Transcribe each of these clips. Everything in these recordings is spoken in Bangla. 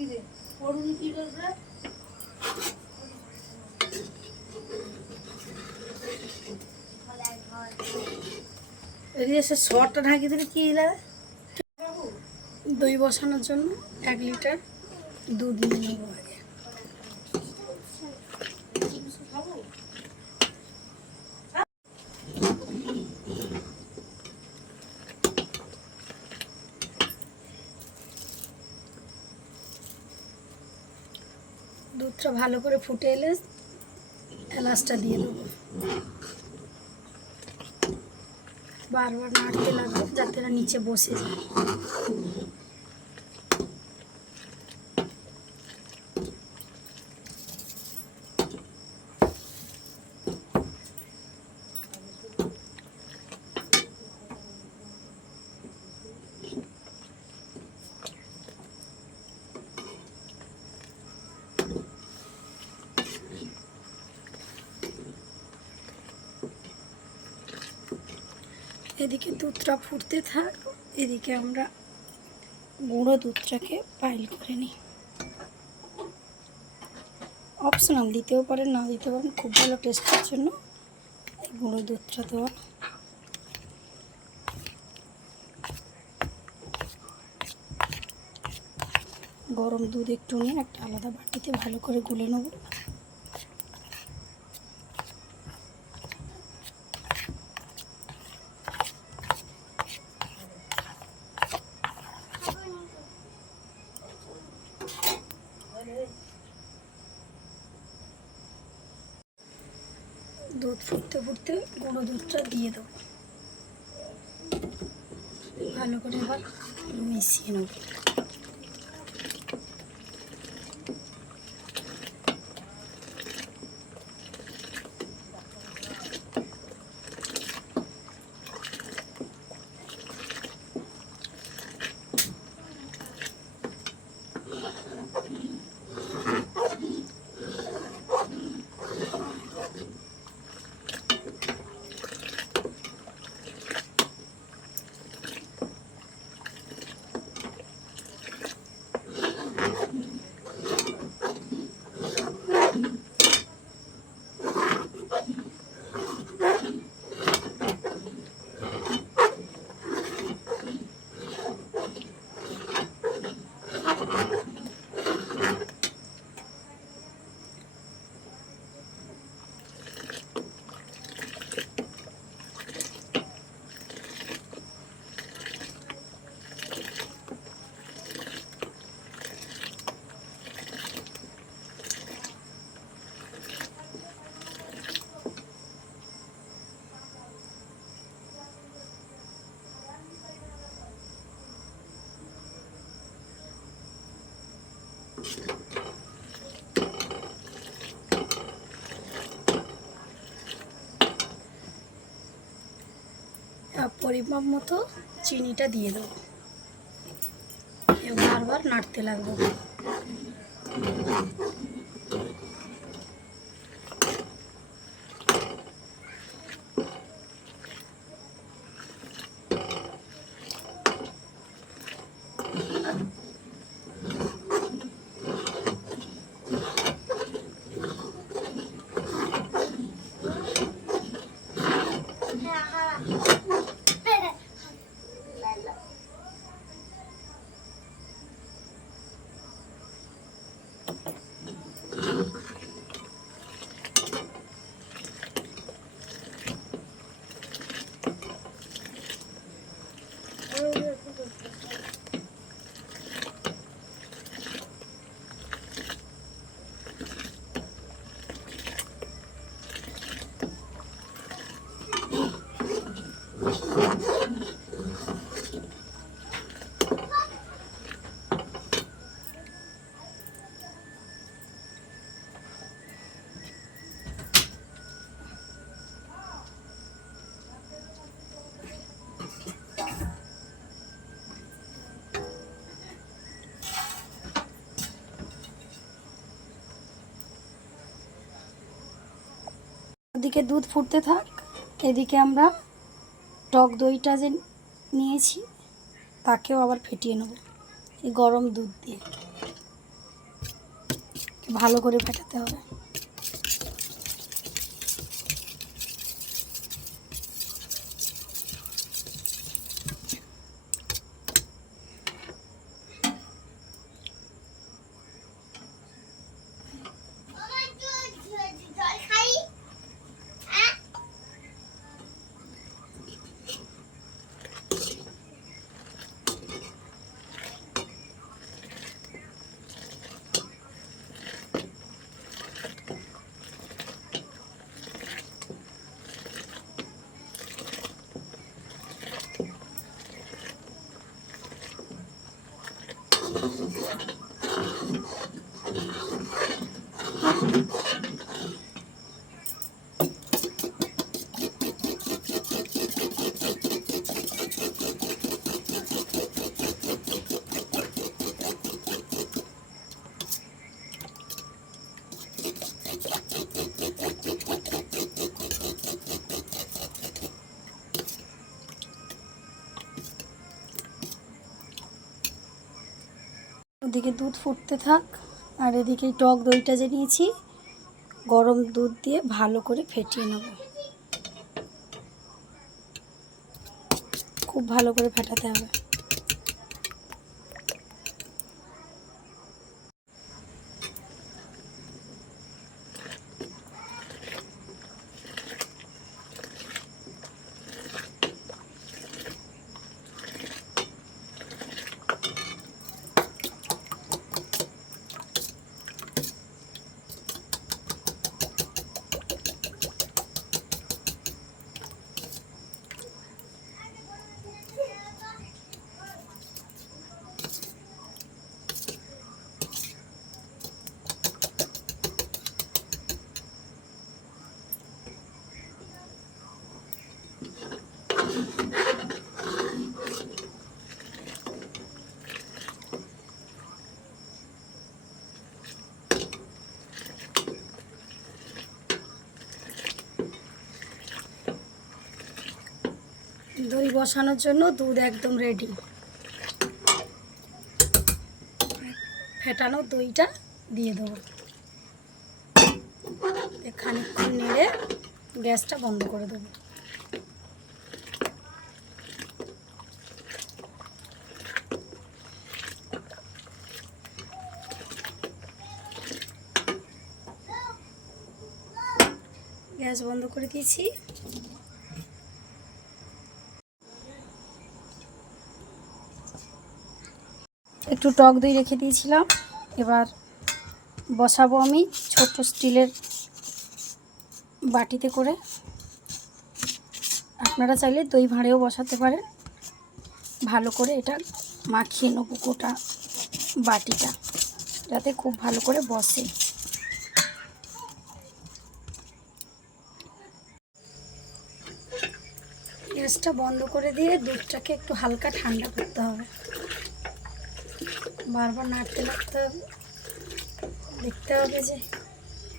রে কি করবে এদিকে সে শরটা ঢাকি দিলে কি লাগে দই বসানোর জন্য এক লিটার দুধ নিয়ে নেব আগে দুধটা ভালো করে ফুটে এলে এলাচটা দিয়ে দেবো। বারবার নাড়তে লাগবে যাতে না নিচে বসে যায়। এদিকে দুধটা ফুটতে থাক, এদিকে আমরা গুঁড়ো দুধটাকে পাইল করে নিই। অপশনাল দিতেও পারেন, না দিতে পারেন, খুব ভালো টেস্টের জন্য গুঁড়ো দুধটা দেওয়া। গরম দুধ একটু নিয়ে একটা আলাদা বাটিতে ভালো করে গুলে নেব দুধ ফুটতে ফুটতে গুঁড়ো দুধটা দিয়ে দেবো। ভালো করে এবার মিশিয়ে নেব। পরিমাপ মতো চিনিটা দিয়ে দেবো। বারবার নাড়তে লাগবে। এদিকে দুধ ফুটতে থাক। এদিকে আমরা টক দইটা যে নিয়েছি, তাকেও আবার ফেটিয়ে নেব। এই গরম দুধ দিয়ে। ভালো করে ফেটাতে হবে। Thank you. ওদিকে দুধ ফুটতে থাক, আর এদিকে টক দইটা যে নিয়েছি, গরম দুধ দিয়ে ভালো করে ফেটিয়ে নেব। খুব ভালো করে ফেটাতে হবে। দই বসানোর জন্য দুধ একদম রেডি ফেটানো দইটা দিয়ে দেবো। দিয়ে খানিকক্ষণ নেড়ে গ্যাসটা বন্ধ করে দেবো। গ্যাস বন্ধ করে দিয়েছি। একটু টক দই রেখে দিয়েছিলাম। এবার বসাবো আমি ছোট স্টিলের বাটিতে করে। আপনারা চাইলে দই ভাঁড়েও বসাতে পারেন। ভালো করে এটা মাখিয়ে নেব গোটা বাটিটা, যাতে খুব ভালো করে বসে। গ্যাসটা বন্ধ করে দিয়ে দুধটাকে একটু হালকা ঠান্ডা করতে হবে। বারবার নাড়তে নাড়তে হবে। দেখতে হবে যে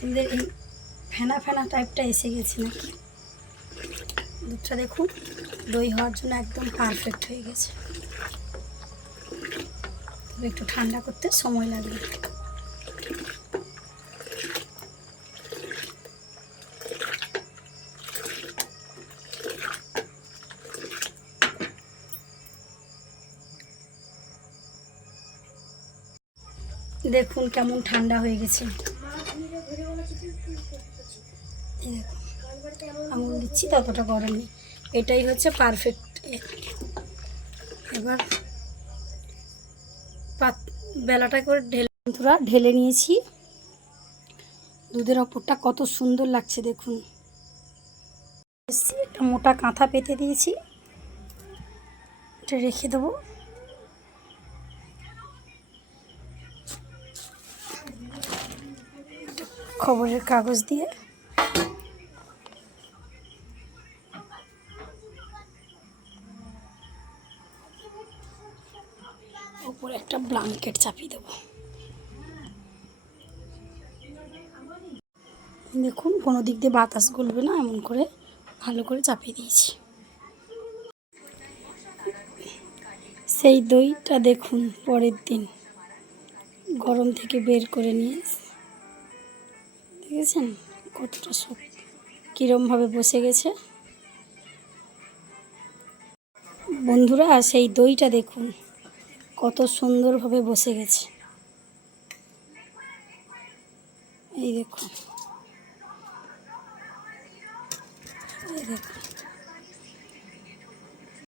তোমাদের এই ফেনা ফেনা টাইপটা এসে গেছে নাকি? দুধটা দেখুন, দই হওয়ার জন্য একদম পারফেক্ট হয়ে গেছে। একটু ঠান্ডা করতে সময় লাগবে। দেখুন কেমন ঠান্ডা হয়ে গেছে। আঙুল দিচ্ছি, ততটা গরম নেই। এটাই হচ্ছে পারফেক্ট এবার পাত, বেলাটা করে ঢেলে বন্ধুরা ঢেলে নিয়েছি। দুধের ওপরটা কত সুন্দর লাগছে দেখুন। একটা মোটা কাঁথা পেতে দিয়েছি। এটা রেখে দেবো। খবরের কাগজ দিয়ে। উপরে একটা ব্লাঙ্কেট চাপিয়ে দেবো। দেখুন, কোনো দিক দিয়ে বাতাস গলবে না, এমন করে ভালো করে চাপিয়ে দিয়েছি। সেই দইটা দেখুন পরের দিন গরম থেকে বের করে নিয়ে দেখেছেন? কতটা সব কীরমভাবে বসে গেছে? বন্ধুরা, সেই দইটা দেখুন। কত সুন্দরভাবে বসে গেছে। এই দেখুন। এই দেখুন।